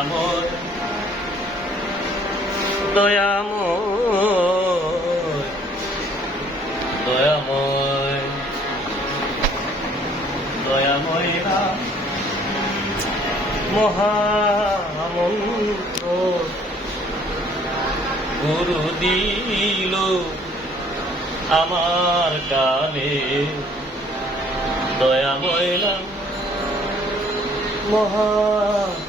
দয়াময় দয়াময় দয়াময় দয়াময় নাম মহামন্ত্র গুরু দিল আমার কানে দয়াময় নাম মহামন্ত্র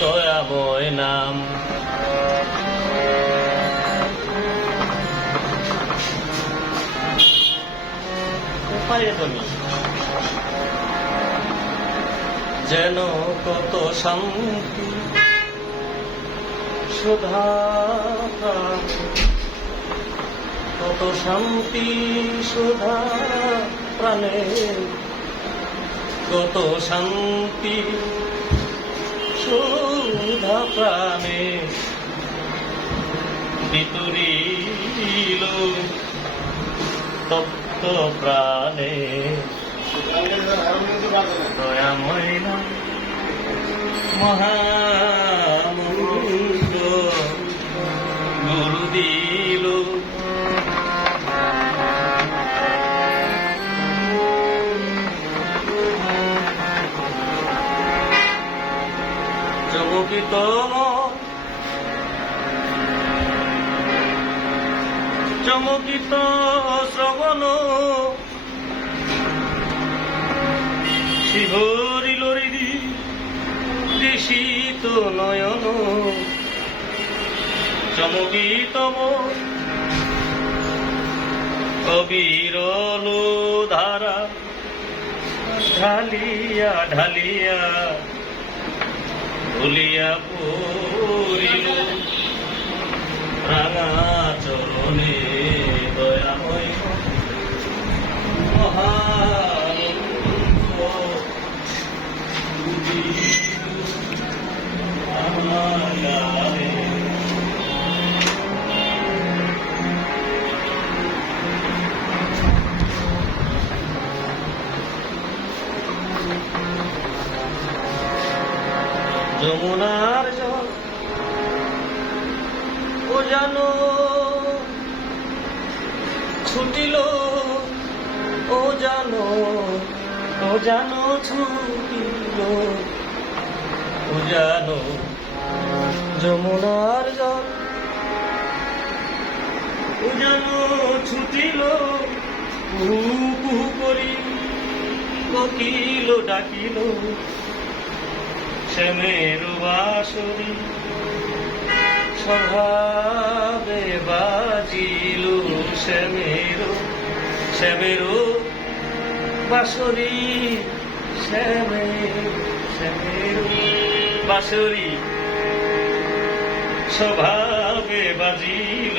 দয়াময় নাম যেন কত শান্তি সুধা কত শান্তি সুধা প্রাণে কত শান্তি সুধা প্রাণে বিতুরিল তপ্ত প্রাণে দয়াময় নাম মহামন্ত্র গুরু দিল চমকিত চমকিত শ্রবণ শিহরিল তৃষিত নয়ন চমকিত অবিরল ধারা ঢালিয়া ঢালিয়া ভুলিয়া পড়িল রাঙা চরণে দয়াময় মহামন্ত্র আমার গানে যমুনার জল ও জানো ছুটিল ও জানো ছুটিল ও জানো যমুনার জল ও জানো ছুটিল কুহু কুহু করি কোকিল ডাকিল শ্যামের বাঁশরি স্বভাবে বাজিল শ্যামের বাঁশরি শ্যামের বাঁশরি স্বভাবে বাজিল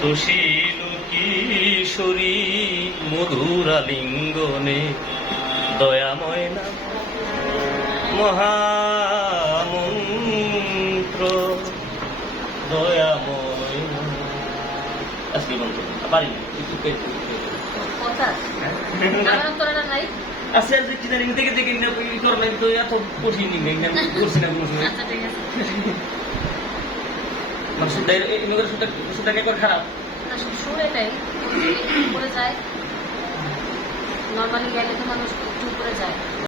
তোষিল কিশোরী মধুরালিঙ্গনে দয়াময় নাম মহামন্ত্র দয়াময় আজকে বলতো পারি আচ্ছা কি জানি দেখে দেখে করবেন তো এত কঠিন করছি না কোনো সময় সুদাকে একবার খারাপ শুনে নেই উপরে যায় নর্মালি গেলে তো মানুষ একটু উপরে যায়